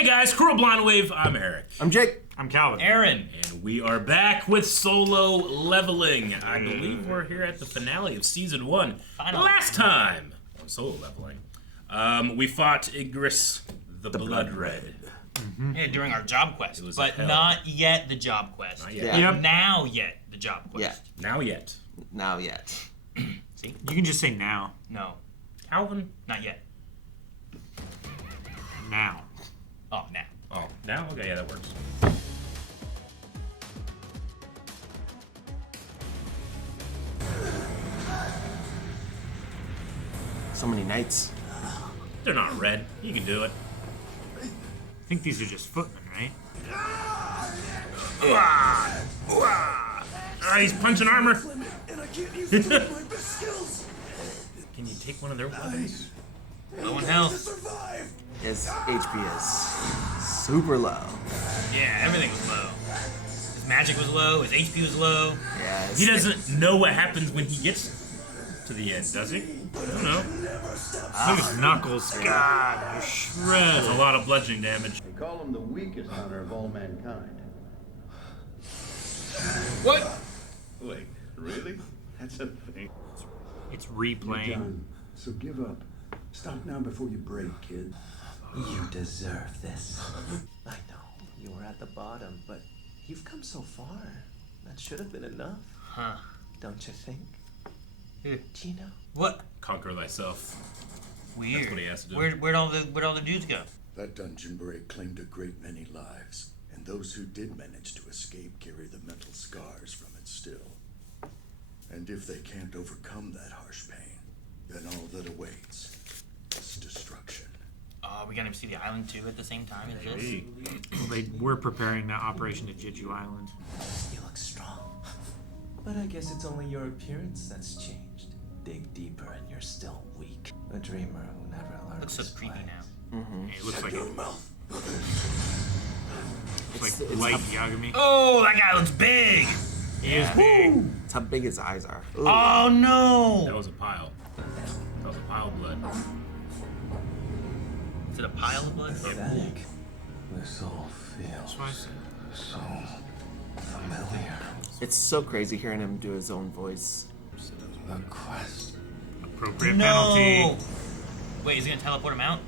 Hey guys, Cruel Blonde Wave, I'm Eric. I'm Jake. I'm Calvin. Aaron. And we are back with solo leveling. I believe we're here at the finale of Season 1. Finally. Last time on solo leveling, we fought Igris the Blood Red. Mm-hmm. Yeah, during our job quest. But hell. not yet the job quest. Not yet. Yeah. Yep. Now yet the job quest. Now yet. Now yet. See? You can just say now. No. Calvin? Not yet. Now. Oh, now. Oh, now? Okay, yeah, that works. So many knights. They're not red. You can do it. I think these are just footmen, right? He's punching armor. And I can't use two of my best skills Can you take one of their weapons? Low in to health. survive. His HP is super low. Yeah, everything was low. His magic was low. His HP was low. Yeah. He doesn't know what happens when he gets to the end, does he? I don't know. Look at his knuckles. God, you're That's shredded. a lot of bludgeoning damage. They call him the weakest hunter of all mankind. What? Wait, really? That's a thing. It's You're replaying. done. So give up. Stop now before you break, kid. You deserve this. I know, you were at the bottom, but you've come so far. That should have been enough, Huh. don't you think? Here. Gino? What? Conquer thyself. Weird. That's what he has to do. Where'd all the dudes go? That dungeon break claimed a great many lives, and those who did manage to escape carry the mental scars from it still. And if they can't overcome that harsh pain, then all that awaits is destruction. We gonna see the island too at the same time as this? Hey. They were preparing that operation to Jeju Island. You look strong. But I guess it's only your appearance that's changed. Dig deeper and you're still weak. A dreamer who never learned Looks so his creepy place. now. Hey, it looks like Your mouth. it's light Yagami. Oh, that guy looks big! He is big. It's how big his eyes are. Ooh. Oh That no! was a pile. That was a pile of blood. Is it a pile of blood? Pathetic. This all That's feels why I said. so familiar. It's so crazy hearing him do his own voice. The quest. Appropriate No! penalty. Wait, is he gonna teleport him out?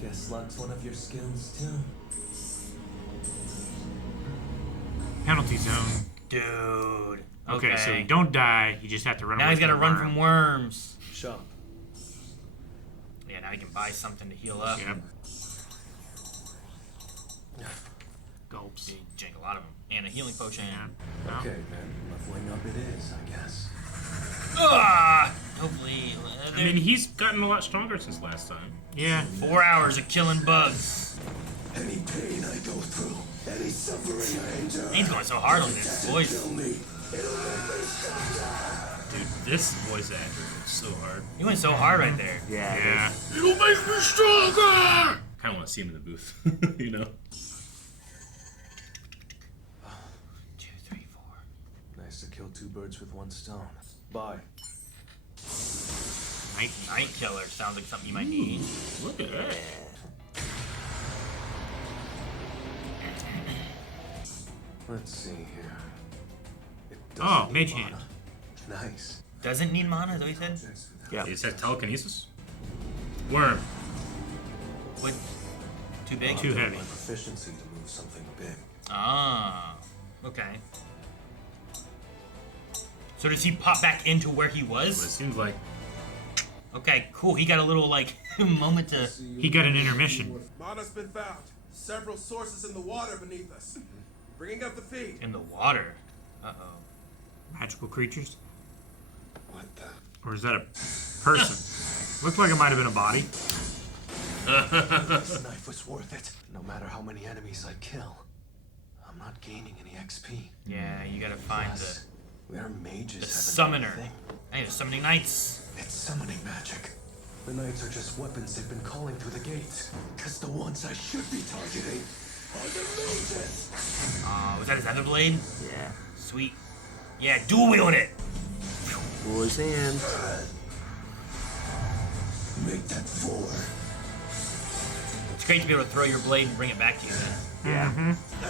Guess luck's one of your skills too. Penalty zone. Dude. Okay, so you don't die. You just have to run Now away he's gotta from run the from worm. worms. Shop. Yeah, now he can buy something to heal up. Yep. Gulps. He drank a lot of them. And a healing potion. Yeah. No? Okay, then. Leveling up it is, I guess. Ah! Hopefully. I mean, he's gotten a lot stronger since last time. Yeah. 4 hours of killing bugs. Any pain I go through, any suffering I endure, He's going so hard on this voice. kill me. It'll make me stronger. Dude, this voice actor is so hard. He went so hard right there. Yeah. Yeah. It'll make me stronger! Kind of want to see him in the booth, you know? 2, 3, 4. Nice to kill two birds with one stone. Bye. Night killer sounds like something you might need. Look at that. Let's see here. It Oh, doesn't mage need hand. mana. Nice. Doesn't need mana, is that what he said? Yeah. It says telekinesis. Worm. What? Too big? Too heavy. My proficiency to move something big. Ah. Okay. So does he pop back into where he But it was? seems like Okay, cool. He got a little, like, moment to... He got an intermission. Mana's been found. Several sources in the water beneath us. Bringing up the feed. In the water. Uh-oh. Magical creatures? What the? Or is that a person? Looked like it might have been a body. This knife was worth it. No matter how many enemies I kill, I'm not gaining any XP. Yeah, you gotta find Plus, their mages the haven't summoner. done a thing. Hey, the summoning knights. It's summoning magic. The knights are just weapons they've been calling through the gates. Cause the ones I should be targeting are the mages. Was that his other blade? Yeah. Sweet. Yeah, dual wield it. Pull his hand. Make that 4. great to be able to throw your blade and bring it back to you then. Yeah.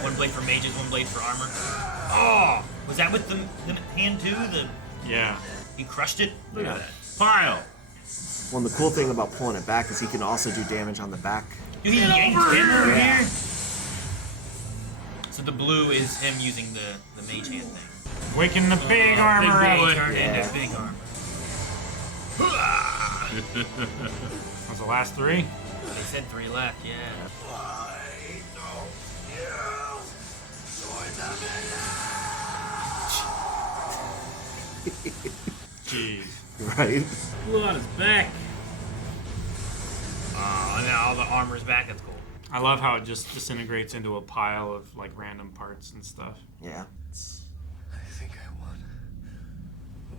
One blade for mages, one blade for armor. Oh! Was that with the hand too? Yeah. He crushed it? Look at that. Pile. Well, the cool thing about pulling it back is he can also do damage on the back. Dude, he yanked him over Yeah. here? So the blue is him using the mage hand thing. Waking the big armor big boy. up. Turned Yeah. into big armor. That's the last 3. They said 3 left, yeah. Jeez. Right? Blew out his back. And now all the armor's back. That's cool. I love how it just disintegrates into a pile of like random parts and stuff. Yeah. I think I won.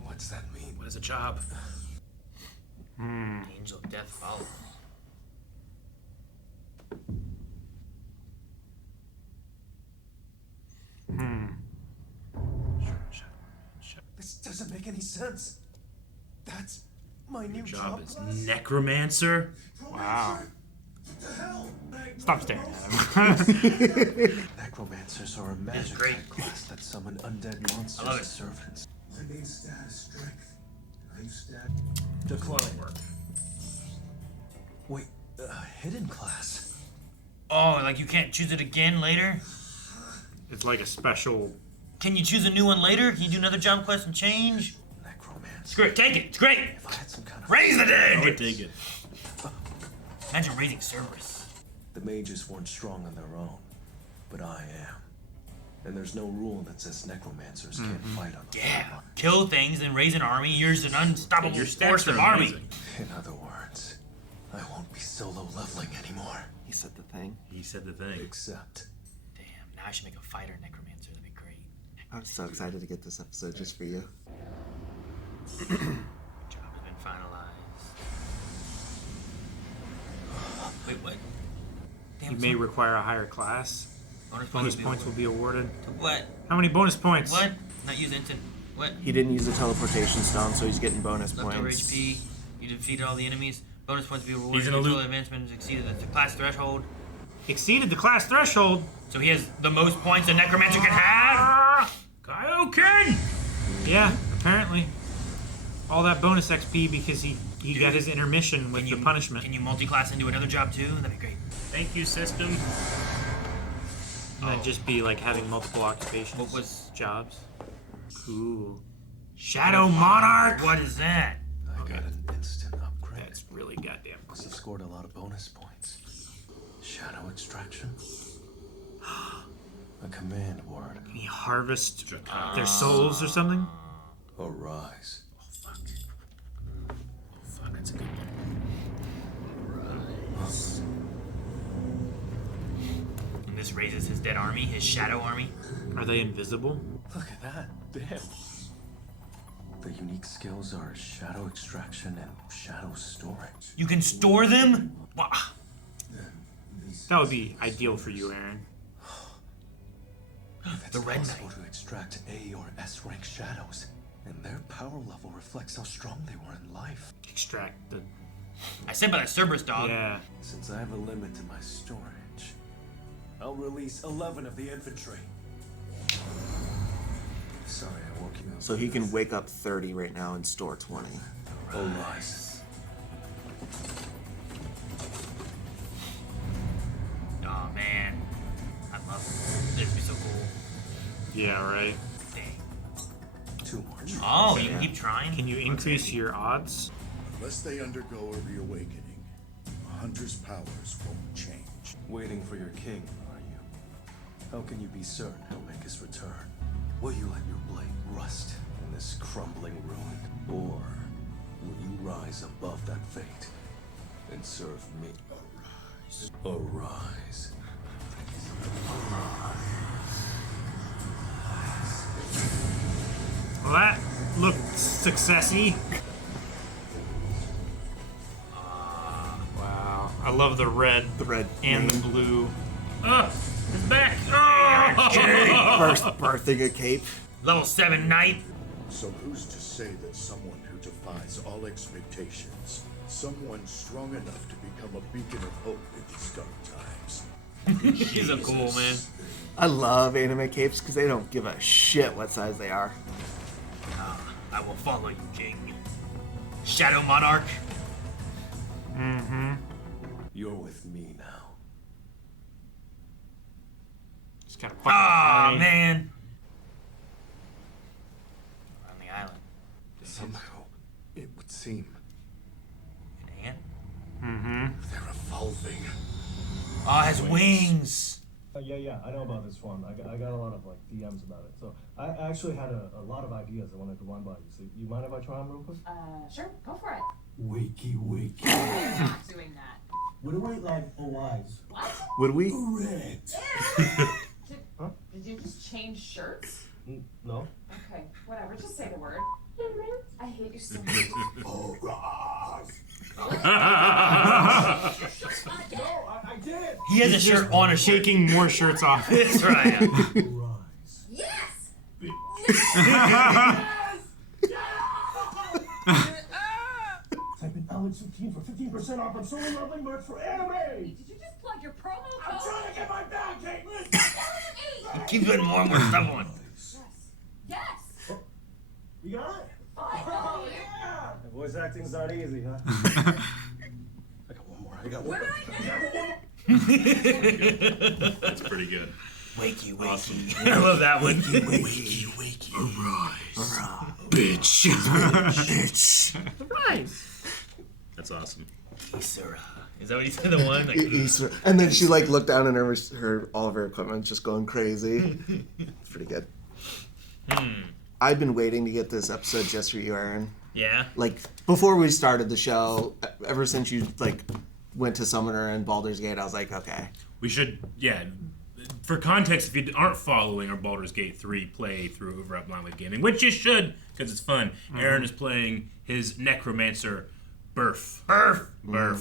What's that mean? What is a job? Angel of Death follows. This doesn't make any sense. That's my new Job is class? Necromancer. Wow. Stop staring at him. Necromancers are a magic great. type class that summon undead monsters I love as it. servants. My main stat is strength. I use stat. Decline. Work. Wait, hidden class? Oh, like you can't choose it again later? It's like a special. Can you choose a new one later? Can you do another jump quest and change? Necromancer. It's great. Take it. It's great. If I had some kind of... Raise the I would dead. take it. Imagine raising Cerberus. The mages weren't strong on their own, but I am. And there's no rule that says necromancers can't fight on the front Yeah. line. Kill things and raise an army. You're an unstoppable Your force stats of are army. amazing. In other words, I won't be solo leveling anymore. He said the thing. He said the thing. Except... Damn. Now I should make a fighter necromancer. That'd be great. I'm so excited to get this episode just for you. Job has been finalized. Wait, what? Damn, You may require a higher class. Bonus be points will be awarded. To what? How many bonus points? What? Not use instant. What? He didn't use the teleportation stone, so he's getting bonus Leftover points. HP. You defeated all the enemies. Bonus points will be rewarded He's in a until loop. advancement has exceeded the class threshold. Exceeded the class threshold. So he has the most points a necromancer can have. Kaioken! Yeah, apparently. All that bonus XP because he got his intermission with Can the you punishment. Can you multi-class into another job too? That'd be great. Thank you, system. And then just be like having multiple occupations. What was- jobs? Cool. Shadow Monarch. What is that? I got an instant upgrade. That's really goddamn Must have scored a lot of bonus points. Shadow extraction? A command word. Can he harvest their souls or something? Arise. Fuck, that's a good one. And this raises his dead army, his shadow army. Are they invisible? Look at that. Damn. The unique skills are shadow extraction and shadow storage. You can store them? Wow. That would be ideal for you, Aaron. It's The Red possible Knight. to extract A or S rank shadows, and their power level reflects how strong they were in life. Extract the. I said by the Cerberus dog. Yeah. Since I have a limit to my storage, I'll release 11 of the infantry. Sorry, I woke you up. So he can wake up 30 right now and store 20. Arise. Oh man. I love it. This would be so cool. Yeah, right. Dang. 2 more. Oh, you can keep trying? Can you increase your odds? Unless they undergo a reawakening, a hunter's powers won't change. Waiting for your king, are you? How can you be certain he'll make his return? Will you let your blade rust in this crumbling ruin? Or will you rise above that fate and serve me? Arise. Well, that looked successy. Wow. I love the red The red and the name. blue. It's back. Oh! First birthing a cape. Level 7 knight. So who's to say that someone who defies all expectations Someone strong enough to become a beacon of hope in these dark times. He's a cool man. I love anime capes because they don't give a shit what size they are. I will follow you, King. Shadow Monarch. You're with me now. It's kind of fucking Oh funny. man. On the island. Somehow, it would seem An ant? they're evolving. Oh, it has wings. Yeah, I know about this one. I got a lot of like DMs about it. So I actually had a lot of ideas I wanted to run by you. So you mind if I try them real quick? Sure, go for it. Wakey. I'm not doing that. Would it wait like OIs? What? Would we? Correct. Did you just change shirts? No. Okay, whatever. Just say the word. I hate you so much. No, I did. He has a shirt on a shake. Shaking more shirts off. That's right. Rise. Yes! Type in Alex15 for 15% off on Solo Leveling merch for anime. Did you just plug your promo I'm code? trying to get my bag, Caitlin. Keep putting more and more stuff on. Yes! You got it? Oh, Yeah. Voice acting's not easy, huh? I got one more. I got one more. That's pretty good. Wakey, wakey. I love that one. Wakey. Arise. Bitch. Arise. That's awesome. Isura. Is that what he said? The one? Like, And then she like looked down and her all of her equipment just going crazy. It's pretty good. I've been waiting to get this episode just for you, Aaron. yeah. Like before we started the show, ever since you like went to Summoner and Baldur's Gate, I was like, okay. We should, for context, if you aren't following our Baldur's Gate 3 playthrough over at Blindly Gaming, which you should, because it's fun, Aaron is playing his Necromancer, Burf.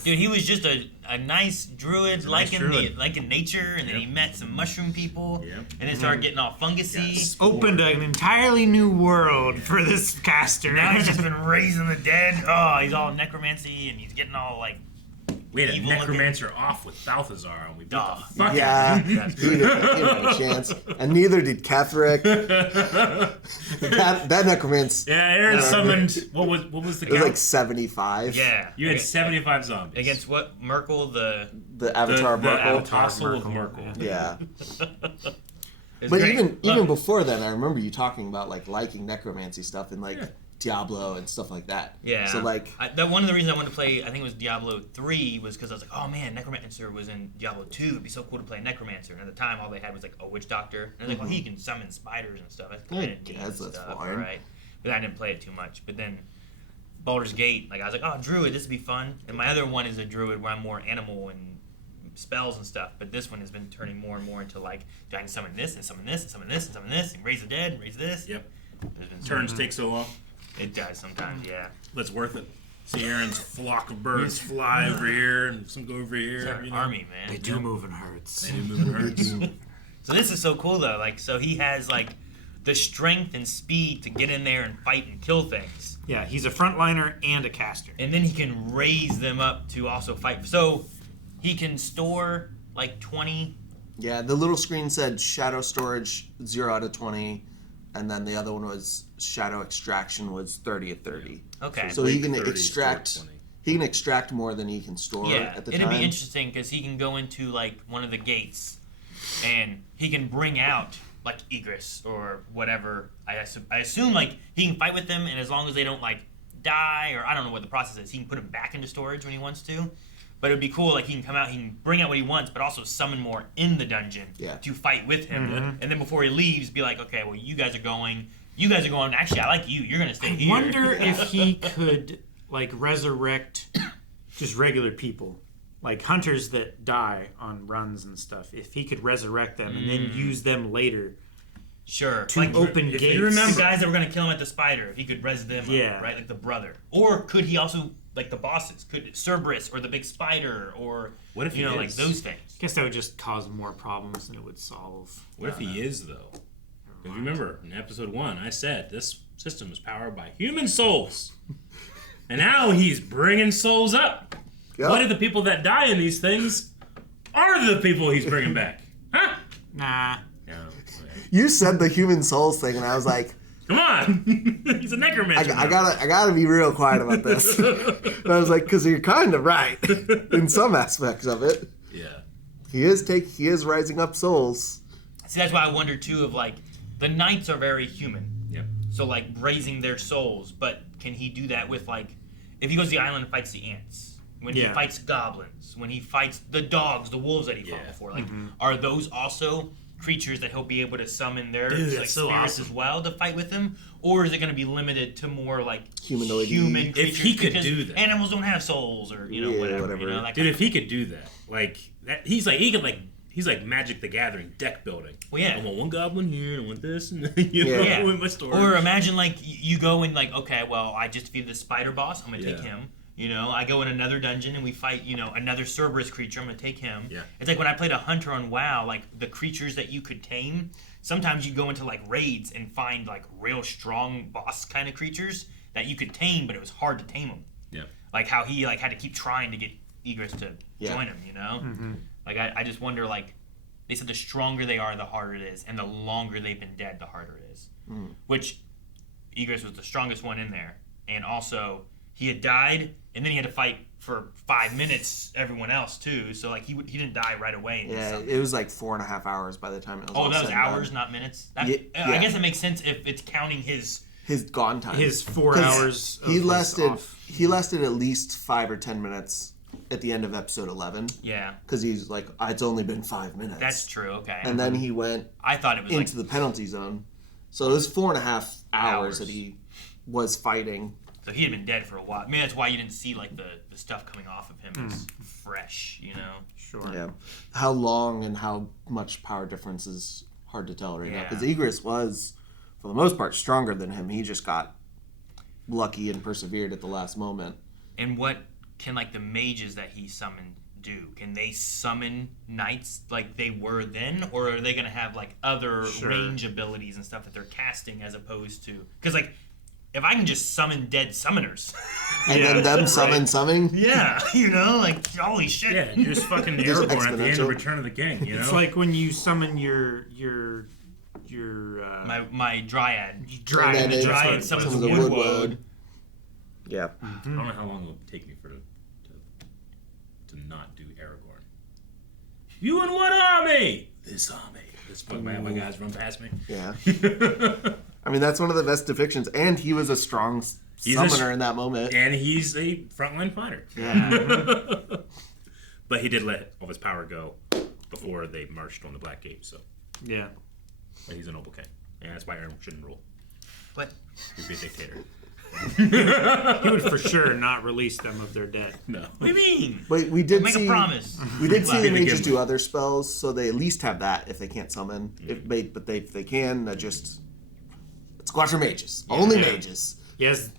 Dude, he was just a nice druid, nice druid. like in nature, and then he met some mushroom people, and then started getting all fungusy. Opened an entirely new world for this caster. Now he's just been raising the dead. Oh, he's all necromancy, and he's getting all like. We had a Evil Necromancer off with Balthazar, and we beat the fuck Yeah, out of him. he didn't have a chance, and neither did Ketherick. that necromancer. Yeah, Aaron summoned, what was the It was count? like 75. Yeah. You had 75 zombies. Against what? Merkel, the The Avatar the Merkel. Apostle of Merkel. Yeah. it's But great. even Love it. before then, I remember you talking about like liking necromancy stuff and like Diablo and stuff like that. Yeah. So like, that one of the reasons I wanted to play, I think it was Diablo 3, was because I was like, oh man, Necromancer was in Diablo 2. It'd be so cool to play Necromancer. And at the time, all they had was like a witch doctor. And I was like, well, he can summon spiders and stuff. That's kind of neat guess and that's stuff, fine. right? But I didn't play it too much. But then Baldur's Gate, like I was like, oh, druid, this would be fun. And my other one is a druid where I'm more animal and spells and stuff. But this one has been turning more and more into like, do I can summon this and summon this and summon this and summon this and raise the dead and raise this. Yep. There's been Turns take so long. It does sometimes, yeah. But it's worth it. See Aaron's flock of birds fly over here and some go over here. It's our You know. army, man. They do move in herds. They do move in herds. So this is so cool though. Like, so he has like the strength and speed to get in there and fight and kill things, Yeah, he's a frontliner and a caster. and then he can raise them up to also fight. So he can store like 20. yeah, the little screen said shadow storage 0 out of 20, and then the other one was shadow extraction was 30 of 30. Okay. So he can 30, extract. store 20. He can extract more than he can store Yeah, at the it'd time. be interesting because he can go into like one of the gates, and he can bring out like egress or whatever. I assume like he can fight with them, and as long as they don't like die, or I don't know what the process is, he can put them back into storage when he wants to. But it'd be cool, like he can come out, he can bring out what he wants, but also summon more in the dungeon to fight with him. And then before he leaves, be like, okay, well you guys are going. Actually, I like you. You're gonna stay I here. wonder if he could like resurrect just regular people, like hunters that die on runs and stuff. If he could resurrect them and then use them later Sure. to Like, open if gates. you remember- the guys that were gonna kill him at the spider, if he could res them Yeah. up, right? Like the brother. Or could he also, like the bosses, could Cerberus or the big spider, or What if you he know, like is? those things. I guess that would just cause more problems than it would solve. What if he is, though? Because remember, in episode 1, I said this system is powered by human souls. And now he's bringing souls up. Yep. What if the people that die in these things are the people he's bringing back? Huh? Nah. No. You said the human souls thing, and I was like, Come on. He's a necromancer. I gotta be real quiet about this. And I was like, because you're kind of right in some aspects of it. Yeah. He is rising up souls. See, that's why I wonder too of like the knights are very human. Yep. So like raising their souls, but can he do that with like if he goes to the island and fights the ants, when he fights goblins, when he fights the dogs, the wolves that he fought before, like are those also creatures that he'll be able to summon their like spirits as well to fight with him, or is it going to be limited to more like Humanoid. human creatures? If he could because do that. animals don't have souls, or you know whatever. You know, that Dude, kind if he could do that, like that, he's like Magic the Gathering deck building. Well, yeah. I want one goblin here, and I want this, and you know, with my story. Or imagine like you go and like, okay, well, I just defeated the spider boss. I'm gonna take Yeah. him. You know, I go in another dungeon and we fight, you know, another Cerberus creature. I'm gonna take him. Yeah. It's like when I played a hunter on WoW, like the creatures that you could tame. Sometimes you go into like raids and find like real strong boss kind of creatures that you could tame, but it was hard to tame them. Yeah. Like how he like had to keep trying to get Egress to join him. You know, like I just wonder like. They said the stronger they are, the harder it is, and the longer they've been dead, the harder it is. Which Egress was the strongest one in there, and also he had died, and then he had to fight for 5 minutes everyone else too. So like he didn't die right away. Yeah, it was like 4.5 hours by the time it was. Oh, all that was said and hours, done. not minutes. Yeah. I guess it makes sense if it's counting his gone time. His 4 hours. He of lasted. off. He lasted at least 5 or 10 minutes at the end of episode 11. Yeah. Because he's like, it's only been 5 minutes. That's true. Okay. And then he went. I thought it was into the penalty zone. So it was 4.5 hours that he was fighting. So he had been dead for a while. I mean, that's why you didn't see like the stuff coming off of him as fresh, you know. Sure. Yeah. How long and how much power difference is hard to tell right now. Yeah. Because Egress was, for the most part, stronger than him. He just got lucky and persevered at the last moment. And what can like the mages that he summoned do? Can they summon knights like they were then, or are they going to have like other range abilities and stuff that they're casting as opposed to? Because like if I can just summon dead summoners, and then them summon, yeah, you know, like holy shit, yeah, just fucking Just Aragorn at the end exponential. of Return of the King. You know, It's like when you summon your my dryad. dryad. And then it Dryad summons becomes a Woodwood. wood. Yeah. I don't know how long it will take me to not do Aragorn. You in what army? This army. This my guys run past me. Yeah. I mean, that's one of the best depictions. And he was a strong summoner in that moment. And he's a frontline fighter. Yeah. But he did let all his power go before they marched on the Black Gate. So, Yeah. but he's a noble king, and that's why Aaron shouldn't rule. What? He'd be a dictator. He would for sure not release them of their dead. No. What do you mean? But we did Make see a promise. We did see the Begin mages with. do other spells, so they at least have that if they can't summon. If they can, just squash your mages. Only mages.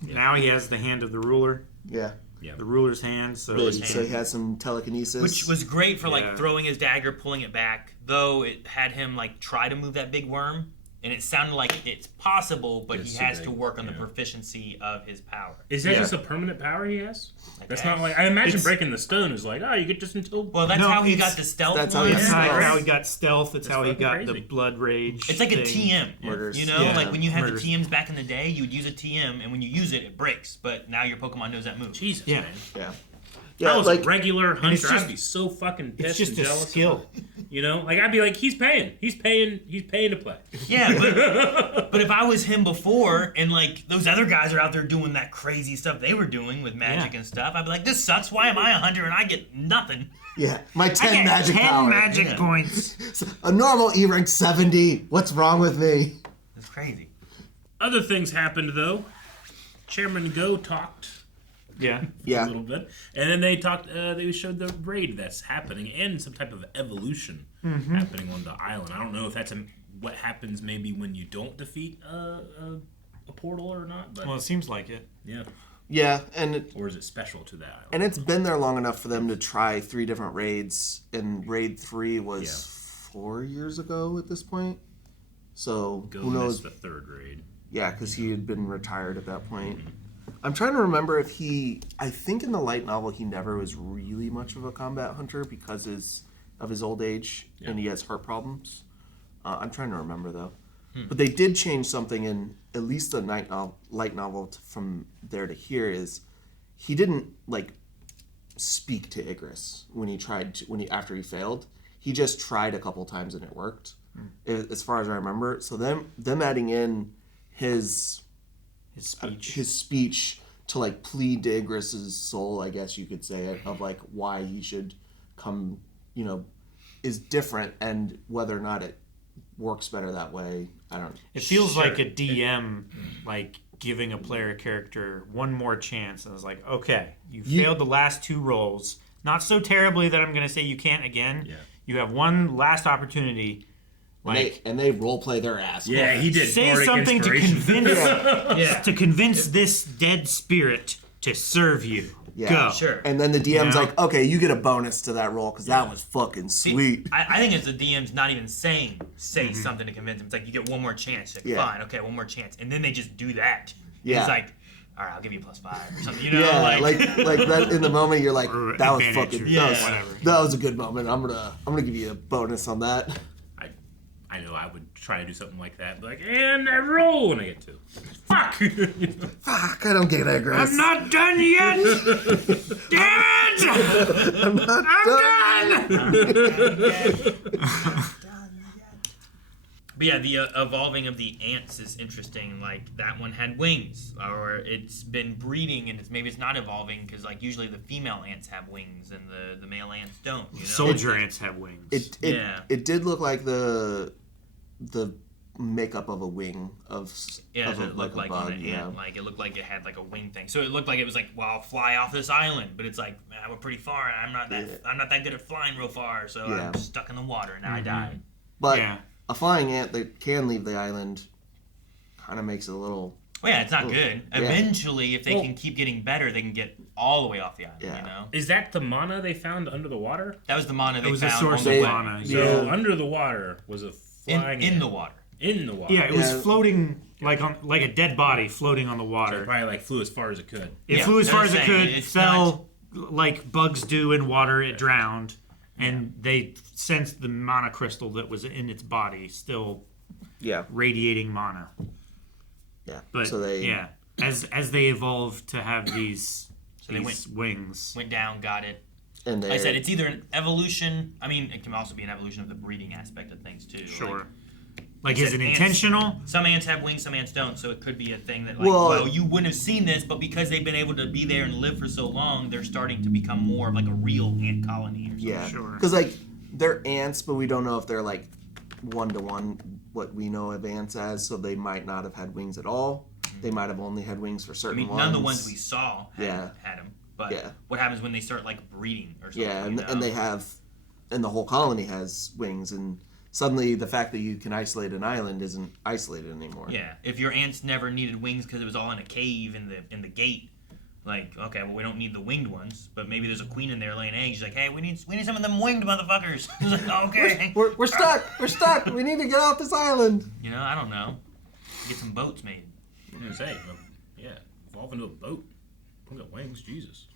Now he has the hand of the ruler, Yeah. the ruler's hand. So So he has some telekinesis. Which was great for like Yeah. throwing his dagger, pulling it back. Though it had him like try to move that big worm, and it sounded like it's possible, but It's he too has big, to work on the yeah. proficiency of his power. Is that Yeah. just a permanent power he has? That's not guess. like I imagine It's- breaking the stone is like, oh, you get just until. Well, that's No, how he it's- got the stealth. that's how one. he That's got how stealth. he got stealth. It's how he fucking got crazy. the blood rage. It's like a thing. TM. Murders. You know, Yeah. like when you had Murders. the TMs back in the day, you would use a TM, and when you use it, it breaks. But now your Pokemon knows that move. Jesus, Yeah. man. Yeah. If I Yeah, was like a regular it's hunter, just- I'd be so fucking pissed It's just and a jealous. skill. You know, like I'd be like, he's paying to play. Yeah, but if I was him before, and like those other guys are out there doing that crazy stuff they were doing with magic Yeah. and stuff, I'd be like, this sucks. Why am I a hunter and I get nothing? Yeah. My 10 I get magic 10 power. magic Yeah. points. A normal E rank 70. What's wrong with me? That's crazy. Other things happened though. Chairman Go talked Yeah. Yeah. a little bit, and then they talked. They showed the raid that's happening and some type of evolution happening on the island. I don't know if that's what happens maybe when you don't defeat a portal or not, but Well, it seems like it. yeah. Yeah, and Or is it special to that island? and it's been there long enough for them to try 3 different raids, and raid 3 was 4 years ago at this point. So Go who knows? missed the third raid. Yeah, because he had been retired at that point. I'm trying to remember if I think in the light novel he never was really much of a combat hunter because of his old age and he has heart problems. I'm trying to remember though. But they did change something in at least the light novel from there to here is he didn't like speak to Igris after he failed. He just tried a couple times and it worked, as far as I remember. So them adding in his speech to like plead to Igris's soul, I guess you could say, of like why he should come, is different, and whether or not it works better that way, I don't know. It feels like a DM like giving a player character one more chance, and it's like, okay, you failed the last 2 rolls, not so terribly that I'm going to say you can't again. Yeah. You have one last opportunity. And they role play their ass. Yeah, he did. Say something to convince this dead spirit to serve you. Yeah. Go. Sure. And then the DM's like, okay, you get a bonus to that roll because that was fucking sweet. I think it's the DM's not even say something to convince him. It's like, you get one more chance. Like, fine, okay, one more chance. And then they just do that. Yeah. It's like, all right, I'll give you +5 or something. Like that in the moment you're like, that was fucking whatever. That was a good moment. I'm gonna give you a bonus on that. I know I would try to do something like that, like, and I roll when I get 2. Fuck! Fuck, I don't get Igris. I'm not done yet! Damn it! I'm done. But yeah, the evolving of the ants is interesting. Like, that one had wings, or it's been breeding, and maybe it's not evolving because like usually the female ants have wings and the male ants don't. Soldier ants have wings. It did look like the makeup of a wing of it looked like a bug. on an ant. Like it looked like it had like a wing thing. So it looked like it was like, well, I'll fly off this island, but it's like, man, we're pretty far, and I'm not that good at flying real far, so I'm stuck in the water and now I died. But a flying ant that can leave the island kind of makes it a little. Well, yeah, it's not good. Eventually, if they can keep getting better, they can get all the way off the island. Is that the mana they found under the water? That was the mana they found. It was a source of mana. So under the water was a flying in the water. In the water. Yeah, it was floating like a dead body floating on the water. So it probably like flew as far as it could. It flew as far as it could. It fell like bugs do in water. It drowned, and they sensed the mana crystal that was in its body still, radiating mana. Yeah, but so as they evolved to have these wings, went down, got it. And like I said, it's either an evolution. I mean, it can also be an evolution of the breeding aspect of things too. Sure. Like is it intentional? Some ants have wings, some ants don't. So it could be a thing that, like, well, you wouldn't have seen this, but because they've been able to be there and live for so long, they're starting to become more of like a real ant colony or something. Yeah, sure. Because like they're ants, but we don't know if they're like 1-to-1 what we know of ants as. So they might not have had wings at all. They might have only had wings for certain ones. None of the ones we saw had them. But what happens when they start like breeding or something? Yeah, and they have, and the whole colony has wings, and suddenly the fact that you can isolate an island isn't isolated anymore. Yeah, if your ants never needed wings because it was all in a cave in the gate, like, okay, well, we don't need the winged ones, but maybe there's a queen in there laying eggs. She's like, hey, we need some of them winged motherfuckers. It's like, okay, we're stuck. We're stuck. We need to get off this island. I don't know. Get some boats made. I was gonna say, evolve into a boat. We got wings, Jesus.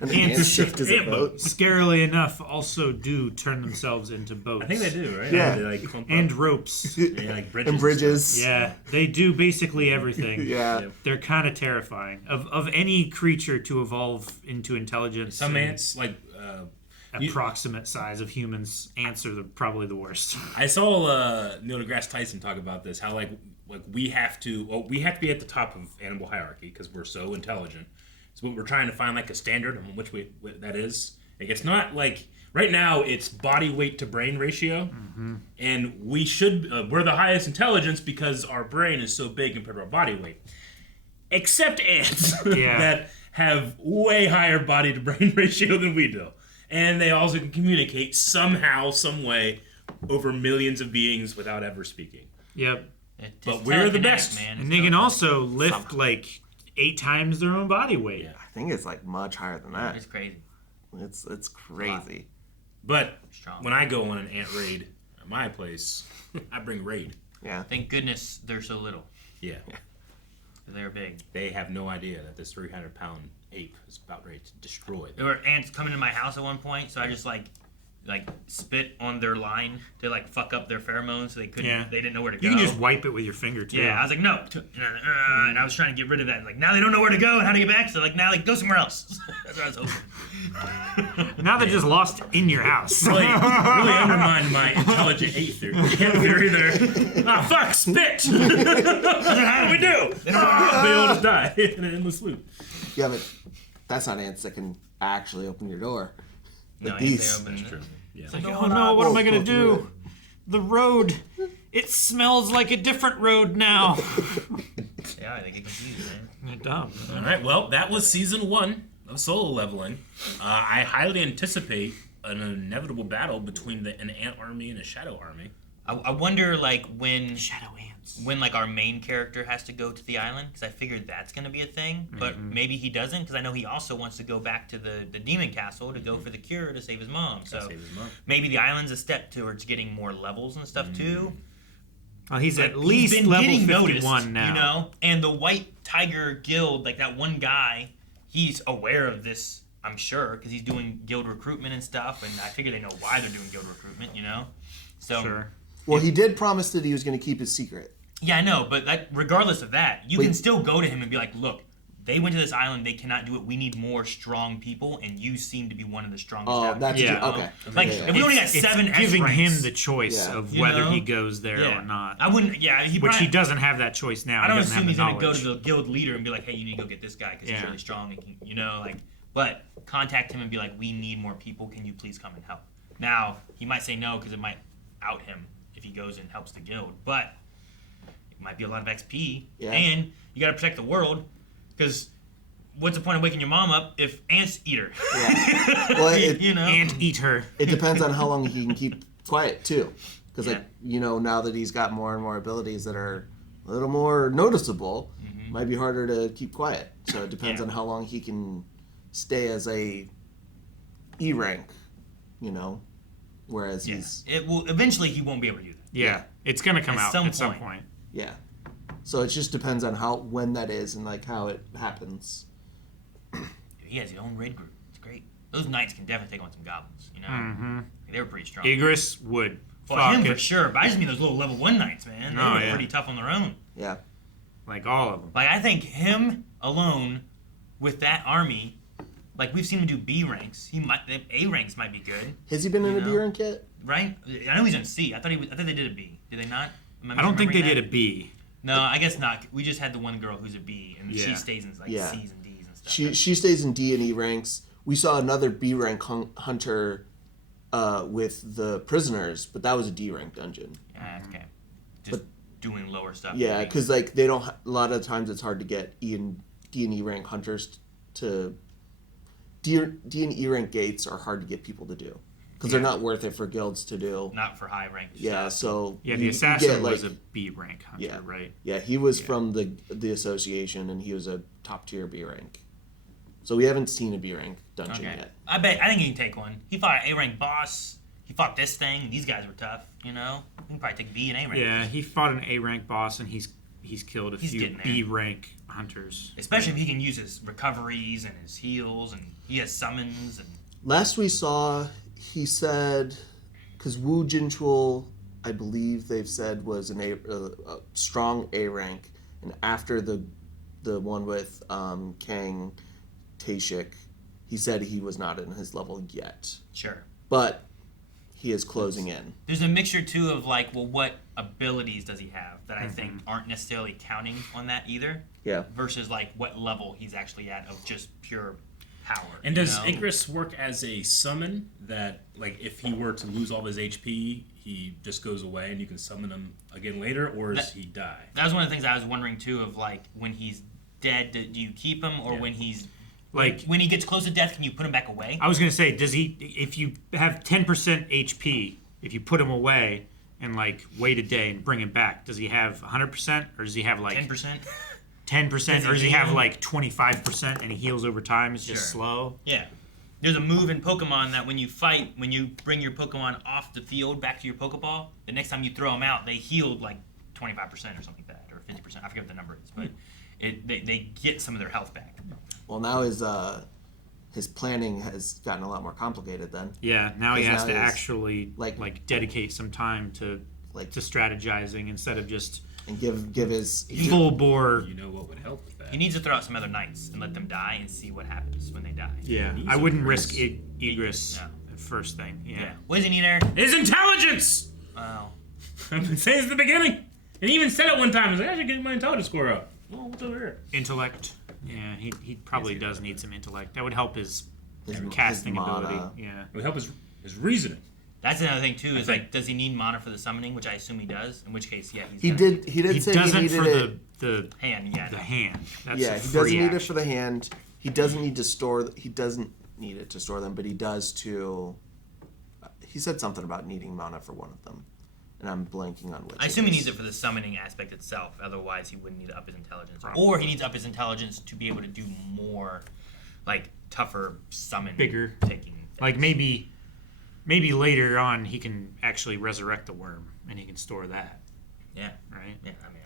Ants, scarily enough, also do turn themselves into boats. I think they do, right? Yeah. They, and ropes. Like bridges. And bridges. Yeah, they do basically everything. Yeah. They're kind of terrifying. Of any creature to evolve into intelligence. Some ants, like... approximate size of humans, ants are probably the worst. I saw Neil deGrasse Tyson talk about this, how like we have to be at the top of animal hierarchy because we're so intelligent. So we're trying to find like a standard on which that is. Like it's not like right now it's body weight to brain ratio, and we should we're the highest intelligence because our brain is so big compared to our body weight. Except ants that have way higher body to brain ratio than we do, and they also can communicate somehow, some way, over millions of beings without ever speaking. Yep. But we're the best, man. And they can also lift like 8 times their own body weight. Yeah. I think it's like much higher than that. It's crazy. It's crazy. But when I go on an ant raid at my place, I bring raid. Yeah. Thank goodness they're so little. Yeah. They're big. They have no idea that this 300-pound ape is about ready to destroy them. There were ants coming to my house at one point, so I just like spit on their line to like fuck up their pheromones, so they couldn't. Yeah. They didn't know where to go. You can just wipe it with your finger too. Yeah, I was like, no, and I was trying to get rid of that. Like now they don't know where to go and how to get back. So like now, like go somewhere else. That's what I was hoping. Now they're just lost in your house. Really undermined my intelligent ape theory there. Ah, fuck, spit! How do we do? They all just die in an endless loop. Yeah, but that's not ants that can actually open your door. No, Like ants these. they open. True. Yeah. It's like, oh no, what am I gonna Go through do? The road. It smells like a different road now. Yeah, they get confused, man. You're dumb. All right, well, that was season 1 of solo leveling. I highly anticipate an inevitable battle between an ant army and a shadow army. I wonder like when Shadow ants. when like our main character has to go to the island, because I figured that's gonna be a thing, but maybe he doesn't, because I know he also wants to go back to the demon castle to go for the cure to save his mom. So Save his mom. maybe the island's a step towards getting more levels and stuff too. Well, he's Like, at least he's been level getting 51 noticed, now. you know. And the White Tiger Guild, like that one guy, he's aware of this, I'm sure, because he's doing guild recruitment and stuff. And I figure they know why they're doing guild recruitment, you know. So Sure. Well, he did promise that he was going to keep his secret. yeah, I know, but like regardless of that, you can still go to him and be like, look. They went to this island. They cannot do it. We need more strong people, and you seem to be one of the strongest. Oh, out that's there, Yeah. you know? okay. Like, Yeah, if we only got It's 7 S giving ranks, him the choice Yeah. of You whether know? he goes there yeah. or not. I wouldn't. Yeah, he Which probably, he doesn't have that choice now. I don't he doesn't assume have he's the gonna go knowledge. to the guild leader and be like, "Hey, you need to go get this guy because he's Yeah. really strong." And can, you know, like, but contact him and be like, "We need more people. Can you please come and help?" Now he might say no because it might out him if he goes and helps the guild, but it might be a lot of XP, Yeah. and you got to protect the world because. What's the point of waking your mom up if ants eat her? Yeah. Well, you know, And eat her. It depends on how long he can keep quiet too, because Yeah. like now that he's got more and more abilities that are a little more noticeable, might be harder to keep quiet. So it depends Yeah. on how long he can stay as a E rank, whereas yeah. he's It will eventually. He won't be able to do that. Yeah. It's going to come At out some at some point. point. yeah. So it just depends on when that is and like how it happens. He has his own raid group. It's great. Those knights can definitely take on some goblins. You know, Mm-hmm. they were pretty strong. Igris would. Well, Fuck him it. for sure. But I just mean those little level 1 knights, man. They Oh, were yeah. pretty tough on their own. Yeah. Like all of them. Like I think him alone with that army, like we've seen him do B ranks. He might A ranks might be good, Has he been in You a B know? rank yet? right? I know he's in C. I thought they did a B. Did they not? I don't think they did a B. No, I guess not. We just had the one girl who's a B, and she Yeah. stays in like Yeah. C's and D's and stuff. She stays in D and E ranks. We saw another B rank hunter with the prisoners, but that was a D rank dungeon. Yeah, okay. Just doing lower stuff. Yeah, maybe. because like they don't. A lot of times it's hard to get D and E rank hunters to. D and E rank gates are hard to get people to do because they're not worth it for guilds to do. not for high rank. Yeah, so Yeah, you- the you assassin get, was like- a B rank hunter, Yeah. right? Yeah, he was from the association, and he was a top tier B rank. So we haven't seen a B rank dungeon Okay. yet. I think he can take one. He fought an A rank boss. He fought this thing. These guys were tough. You know, he can probably take B and A rank. Yeah, he fought an A rank boss, and he's killed a He's few getting there. B rank hunters. Especially if he can use his recoveries and his heals, and he has summons and. Last we saw, he said, because Wu Jinchul, I believe they've said was a strong A rank, and after the one with Kang Taeshik, he said he was not in his level yet, Sure. but he is closing in. There's a mixture too of like, well, what abilities does he have that I think aren't necessarily counting on that either. Yeah. Versus like what level he's actually at of just pure power. And you does know? Igris work as a summon that, like, if he were to lose all of his HP, he just goes away and you can summon him again later, or does he die? That was one of the things I was wondering too. Of like, when he's dead, do you keep him, or when he's like when he gets close to death, can you put him back away? I was gonna say, does he? If you have 10% HP, if you put him away and like wait a day and bring him back, does he have 100%, or does he have like 10%. 10%, or does he heal? have like 25% and he heals over time? It's just Sure. slow. Yeah. There's a move in Pokemon that when you fight, when you bring your Pokemon off the field back to your Pokeball, the next time you throw them out, they healed like 25% or something like that, or 50%. I forget what the number is, but they get some of their health back. Well, now his planning has gotten a lot more complicated then. Yeah, now he 'Cause has now to he's, actually like dedicate some time to strategizing instead of just and give his full bore. You know what would help with that? He needs to throw out some other knights and let them die and see what happens when they die. Yeah, I wouldn't risk Egress at first thing. Yeah. What does he need, Eric? His intelligence! Wow. I've been saying since the beginning. And he even said it one time. He's like, I should get my intelligence score up. Well, what's over here? Intellect. Yeah, he probably does need some intellect. That would help his casting his mana. ability. Yeah. It would help his reasoning. That's another thing too. Is like, does he need mana for the summoning? Which I assume he does. In which case, yeah, He did say doesn't he needed for it. the hand. Yeah, the hand. That's Yeah, a he free doesn't need it action. for the hand. He doesn't need to store. He doesn't need it to store them, but he does to. He said something about needing mana for one of them, and I'm blanking on which. I assume he needs it for the summoning aspect itself. Otherwise, he wouldn't need to up his intelligence. Or he needs to up his intelligence to be able to do more, like tougher summon, Bigger. taking. Like maybe later on he can actually resurrect the worm and he can store that. Yeah. Right. Yeah. I mean,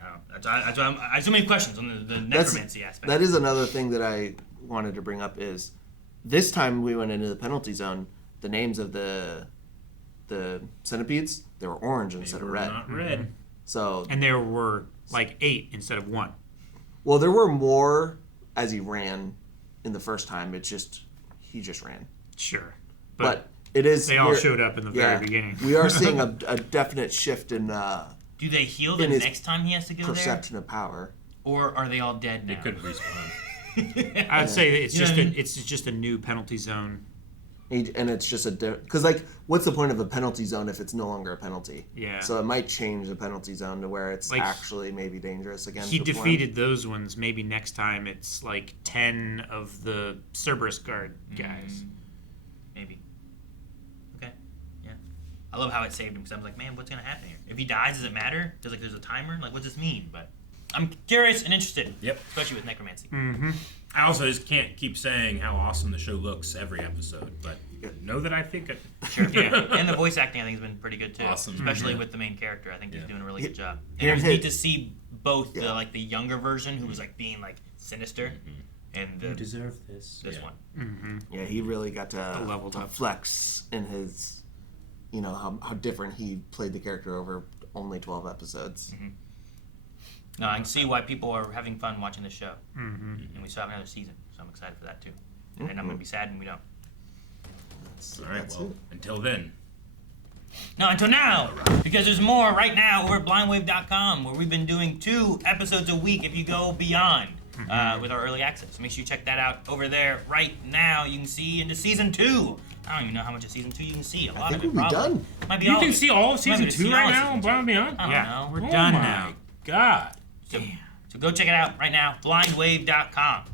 I have so many questions on the necromancy aspect. That is another thing that I wanted to bring up is this time we went into the penalty zone. The names of the centipedes, they were orange instead of red. Not red. So And there were like 8 instead of 1. well, there were more as he ran in the first time. It's just he just ran. Sure. But it is. They all we're- showed up in the very beginning. We are seeing a definite shift in Do they heal in the his next time he has to go there, perception of power. or are they all dead now? They could respawn. I'd say that it's You know just what I mean? it's just a new penalty zone. And it's just because like, what's the point of a penalty zone if it's no longer a penalty? Yeah. So it might change the penalty zone to where it's Like, actually maybe dangerous again. He to perform. defeated those ones. Maybe next time it's like 10 of the Cerberus Guard guys. Maybe. Okay. Yeah. I love how it saved him because I was like, man, what's gonna happen here? If he dies, does it matter? Does there's a timer? Like, what does this mean? But I'm curious and interested. Yep. Especially with necromancy. I also just can't keep saying how awesome the show looks every episode, but know that I think it. Sure. Yeah. And the voice acting I think has been pretty good too. Awesome. Especially with the main character. I think he's doing a really good job. Here- And it was here- neat to see both the like the younger version who was like being like sinister and the deserve this. this one. Yeah, he really got to leveled up. flex in his, how different he played the character over only 12 episodes. No, I can see why people are having fun watching this show. And we still have another season, so I'm excited for that too. And I'm gonna be sad when we don't. All right, That's well, it. until then. No, until now, because there's more right now over at blindwave.com where we've been doing 2 episodes a week if you go beyond with our early access. So make sure you check that out over there right now. You can see into season 2. I don't even know how much of season 2 you can see. A lot think of it we'll be probably. done. Might be You all can of it. see all of You might be season able to see 2 all right of now season on two. Blind Beyond? I don't know. We're Oh done my now. God. So go check it out right now, blindwave.com.